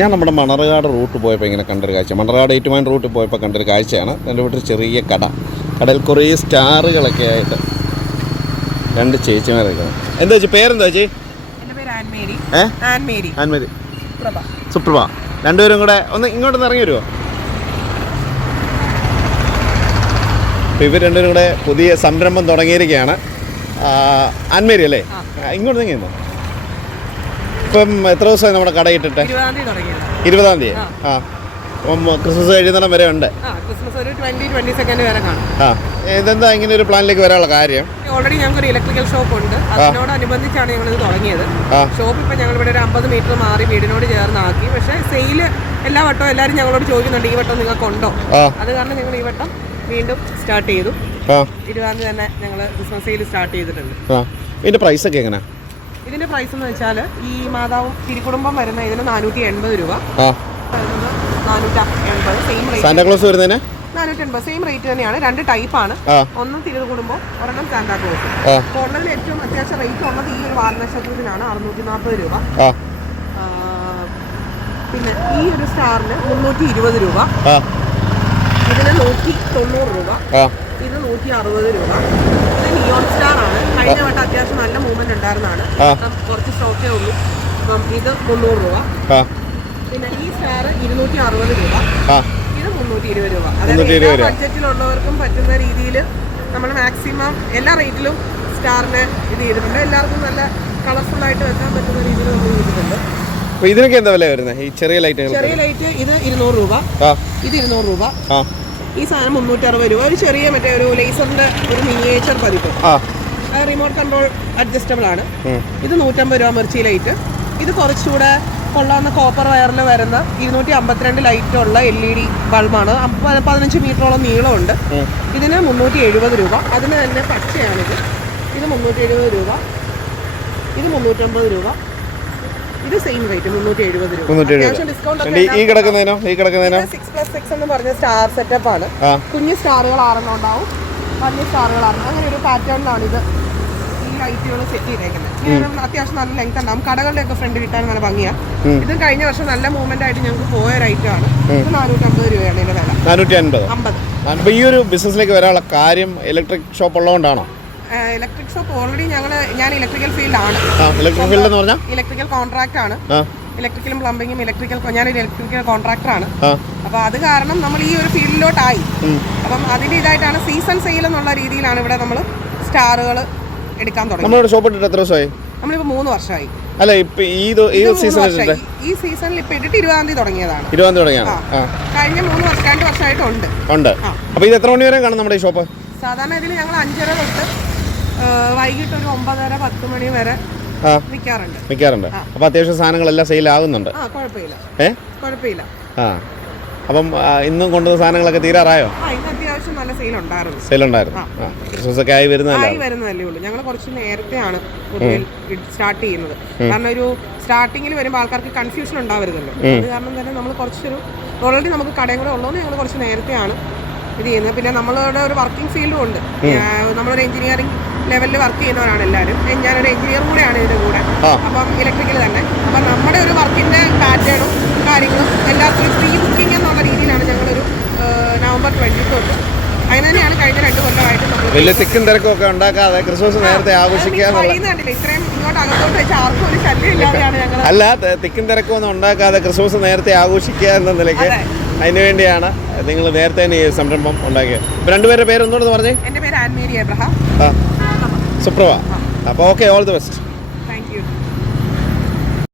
ഞാൻ നമ്മുടെ മണർകാട് റൂട്ട് പോയപ്പോൾ ഇങ്ങനെ കണ്ടൊരു കാഴ്ച, മണർകാട് ഏറ്റുമാൻ റൂട്ടിൽ പോയപ്പോൾ കണ്ടൊരു കാഴ്ചയാണ്. എൻ്റെ വീട്ടിൽ ചെറിയ കട, കടയിൽ കുറേ സ്റ്റാറുകളൊക്കെ ആയിട്ട് രണ്ട് ചേച്ചിമാരൊക്കെ. എന്താ ചേച്ചി പേരെന്താ ചേച്ചി? ആൻമേരി. സുപ്രഭ. രണ്ടുപേരും കൂടെ ഒന്ന് ഇങ്ങോട്ടൊന്ന് ഇറങ്ങി വരുമോ? അപ്പോൾ ഇവർ രണ്ടുപേരും കൂടെ പുതിയ സംരംഭം തുടങ്ങിയിരിക്കുകയാണ്. ആൻമേരി അല്ലേ? ഇങ്ങോട്ട് നീങ്ങുന്നു. ഇപ്പം എത്ര ദിവസമായി നമ്മുടെ കട ഇട്ടിട്ട്? 20-ാം തീയതി. ആ, അപ്പം ക്രിസ്മസ് കഴിയുന്നിടം വരെ ഉണ്ട്. ഇതെന്താ ഇങ്ങനെ ഒരു പ്ലാനിലേക്ക് വരാനുള്ള കാര്യം? ഓൾറെഡി ഞങ്ങൾക്ക് ഒരു ഇലക്ട്രിക്കൽ ഷോപ്പ് ഉണ്ട്, അതിനോടനുബന്ധിച്ചാണ് ഞങ്ങൾ ഇത് തുടങ്ങിയത്. ഷോപ്പ് ഇപ്പം ഞങ്ങൾ ഇവിടെ ഒരു 50 മീറ്റർ മാറി വീടിനോട് ചേർന്നാക്കി. പക്ഷേ സെയില് എല്ലാ വട്ടവും എല്ലാവരും ഞങ്ങളോട് ചോദിക്കുന്നുണ്ട്, ഈ വട്ടം നിങ്ങൾക്ക് ഉണ്ടോ? അത് കാരണം ഞങ്ങൾ ഈ വട്ടം വീണ്ടും സ്റ്റാർട്ട് ചെയ്തു. 20-ാം തീയതി തന്നെ ഞങ്ങൾ ക്രിസ്മസ് സെയിൽ സ്റ്റാർട്ട് ചെയ്തിട്ടുണ്ട്. ഇതിന്റെ പ്രൈസ് ഒക്കെ എങ്ങനെയാ? ഇതിന്റെ പ്രൈസ് എന്ന് വെച്ചാൽ ഈ മാതാവും തിരുക്കുടുംബം വരുന്ന ഇതിന് 480 രൂപ, 480 സെയിം റേറ്റ്. സാന്റാക്ലോസ് വരുന്നതിന് 480 സെയിം റേറ്റ് തന്നെയാണ്. 2 ടൈപ്പാണ്, ഒന്നും തിരുകുടുംബം, ഒരെണ്ണം സാന്റാക്ലോസ്. കോർണറിൽ ഏറ്റവും അത്യാവശ്യം റേറ്റ് ഉള്ളത് ഈ ഒരു വാൽനക്ഷത്രത്തിനാണ് 640 രൂപ. പിന്നെ ഈ ഒരു സ്റ്റാറിന് 320 രൂപ, ഇതിന് 190 രൂപ, ഇത് 160 രൂപ. ഇത് നിയോൺ സ്റ്റാർ ആണ്, കഴിഞ്ഞ വട്ടം അത്യാവശ്യം നല്ല മൂവ്മെന്റ് ഉണ്ടായിരുന്നതാണ്, കുറച്ച് സ്റ്റോക്കേ ഉള്ളൂ. അപ്പം ഇത് 300 രൂപ. പിന്നെ ഈ സ്റ്റാർ 260 രൂപ, ഇത് 320 രൂപ. അതായത് എല്ലാ ബഡ്ജറ്റിലുള്ളവർക്കും പറ്റുന്ന രീതിയിൽ നമ്മൾ മാക്സിമം എല്ലാ റേറ്റിലും സ്റ്റാറിന് ഇത് ചെയ്തിട്ടുണ്ട്. എല്ലാവർക്കും നല്ല കളർഫുൾ ആയിട്ട് വെക്കാൻ പറ്റുന്ന രീതിയിൽ നമ്മൾ ചെയ്തിട്ടുണ്ട്. ഇതിനൊക്കെ എന്താ വില വരുന്നത്? ഈ ചെറിയ ലൈറ്റ് ഇത് 200 രൂപ, ഇത് 200 രൂപ, ഈ സാധനം 360 രൂപ. ഒരു ചെറിയ മറ്റേ ഒരു ലേസറിന്റെ ഒരു മിനിയേച്ചർ പതിപ്പ്, റിമോട്ട് കൺട്രോൾ അഡ്ജസ്റ്റബിൾ ആണ്. ഇത് 150 രൂപ മിർച്ചി ലൈറ്റ്. ഇത് കുറച്ചുകൂടെ കൊള്ളാവുന്ന കോപ്പർ വയറിൽ വരുന്ന 252 ലൈറ്റ് ഉള്ള LED ബൾബാണ്. 15 മീറ്ററോളം നീളമുണ്ട്. ഇതിന് 370 രൂപ. അതിന് തന്നെ പച്ചയാണിത്. ഇത് 370 രൂപ, ഇത് 350 രൂപ, ഇത് സെയിം റേറ്റ് 370 രൂപ. അത്യാവശ്യം ഡിസ്കൗണ്ട് ഒക്കെ. ഈ കിടക്കുന്നതിനോ 6+6 എന്ന് പറഞ്ഞ സ്റ്റാർ സെറ്റപ്പ് ആണ്. കുഞ്ഞു സ്റ്റാറുകൾ 6 ഉണ്ടാവും, വലിയ സ്റ്റാറുകൾ 6. അങ്ങനെ ഒരു പാറ്റേണിലാണ് ഇത് ഈ ലൈറ്റുകൾ സെറ്റ് ചെയ്തേക്കുന്നത്. അത്യാവശ്യം നല്ല ലെങ്ത് ഉണ്ടാവും. കടകളുടെ ഒക്കെ ഫ്രണ്ട് കിട്ടാൻ നല്ല ഭംഗിയാണ്. ഇത് കഴിഞ്ഞ വർഷം നല്ല മൂവ്മെന്റ് ആയിട്ട് ഞങ്ങൾക്ക് പോയ റൈറ്റാണ്. ഇത് 450 രൂപയാണ് ഇതിന്റെ വില. 450. ഈ ഒരു ബിസിനസ്സിലേക്ക് വരാനുള്ള കാര്യം ഇലക്ട്രിക് ഷോപ്പ് ഉള്ളതുകൊണ്ടാണോ? ഇലക്ട്രിക് ഷോപ്പ് ഓൾറെഡി ഞാൻ ഇലക്ട്രിക്കൽ ഫീൽഡാണ്. ഇലക്ട്രിക്കൽ കോൺട്രാക്ട് ആണ്. ഇലക്ട്രിക്കലും പ്ലംബിങ്ങും ഞാനൊരു ഇലക്ട്രിക്കൽ കോൺട്രാക്ടർ ആണ്. അപ്പൊ അത് കാരണം നമ്മൾ ഈ ഒരു ഫീൽഡിലോട്ടായി. അപ്പം അതിന്റെ ഇതായിട്ടാണ് സീസൺ സെയിൽ എന്നുള്ള രീതിയിലാണ് ഇവിടെ നമ്മൾ സ്റ്റാറുകൾ എടുക്കാൻ തുടങ്ങി. നമ്മളിപ്പോ 3 വർഷമായി. അല്ല, ഇപ്പൊ ഈ സീസണിൽ ഇപ്പൊ ഇട്ടിട്ട് 20-ാം തീയതി തുടങ്ങിയതാണ്. കഴിഞ്ഞ 2 വർഷമായിട്ടുണ്ട്. അപ്പൊ ഇത് എത്ര മണി വരെ കാണും നമ്മുടെ ഈ ഷോപ്പ്? സാധാരണ ഇതിൽ ഞങ്ങൾ 5:30 തൊട്ട് വൈകിട്ട് ഒരു 9:30-10 മണി വരെ വിൽക്കാറുണ്ട്. അപ്പൊ അത്യാവശ്യം സാധനങ്ങളെല്ലാം സെയിൽ ആകുന്നുണ്ട്. കുഴപ്പമില്ല. അപ്പം ഇന്നും കൊണ്ടുവന്ന സാധനങ്ങളൊക്കെ തീരാറായോ? ഇന്ന് അത്യാവശ്യം നല്ല സെയിൽ ഉണ്ടായിരുന്നു. ആയി വരുന്നതല്ലേ ഉള്ളൂ. ഞങ്ങൾ കുറച്ച് നേരത്തെയാണ് സ്റ്റാർട്ട് ചെയ്യുന്നത്. കാരണം ഒരു സ്റ്റാർട്ടിങ്ങിൽ വരുമ്പോൾ ആൾക്കാർക്ക് കൺഫ്യൂഷൻ ഉണ്ടാവരുതല്ലോ. അത് കാരണം തന്നെ നമ്മൾ കുറച്ചൊരു ഓൾറെഡി നമുക്ക് കടയും കൂടെ ഉള്ളതുകൊണ്ട് ഞങ്ങൾ കുറച്ച് നേരത്തെയാണ് ഇത് ചെയ്യുന്നത്. പിന്നെ നമ്മളുടെ ഒരു വർക്കിംഗ് ഫീൽഡും ഉണ്ട്. നമ്മളൊരു എഞ്ചിനീയറിംഗ് ലെവലിൽ വർക്ക് ചെയ്യുന്നവരാണ് എല്ലാവരും. ഞാനൊരു എഞ്ചിനീയർ കൂടെയാണ് ഇതിൻ്റെ കൂടെ. അപ്പം ഇലക്ട്രിക്കൽ തന്നെ. അപ്പം നമ്മുടെ ഒരു വർക്കിൻ്റെ പാറ്റേണും കാര്യങ്ങളും എല്ലാവർക്കും ഒരു പ്രീ ബുക്കിംഗ് എന്നുള്ള രീതിയിലാണ് ഞങ്ങളൊരു നവംബർ 20 തൊട്ട് അങ്ങനെ തന്നെയാണ് കഴിഞ്ഞ 2 കൊല്ലമായിട്ട് നമ്മൾ വലിയ തിക്കും തിരക്കൊക്കെ ഉണ്ടാക്കാതെ ക്രിസ്മസ് നേരത്തെ ആഘോഷിക്കാൻ ഇത്രയും ഇങ്ങോട്ട് അകത്തോട്ട് വെച്ച് ആർക്കും ഒരു ശല്യം ഇല്ലാതെയാണ് ഞങ്ങൾ. അല്ല, തിക്കും തിരക്കൊന്നും ഉണ്ടാക്കാതെ ക്രിസ്മസ് നേരത്തെ ആഘോഷിക്കുക എന്ന നിലയ്ക്ക് അതിനുവേണ്ടിയാണ് നിങ്ങൾ നേരത്തെ തന്നെ ഈ സംരംഭം ഉണ്ടാക്കിയത്. ഇപ്പൊ രണ്ടുപേരുടെ പേര് ഒന്നുകൂടെ പറഞ്ഞേ. എന്റെ പേര് ആൻമേരി എബ്രഹാം. സുപ്രഭ. അപ്പോൾ ഓക്കെ, ഓൾ ദി ബെസ്റ്റ്.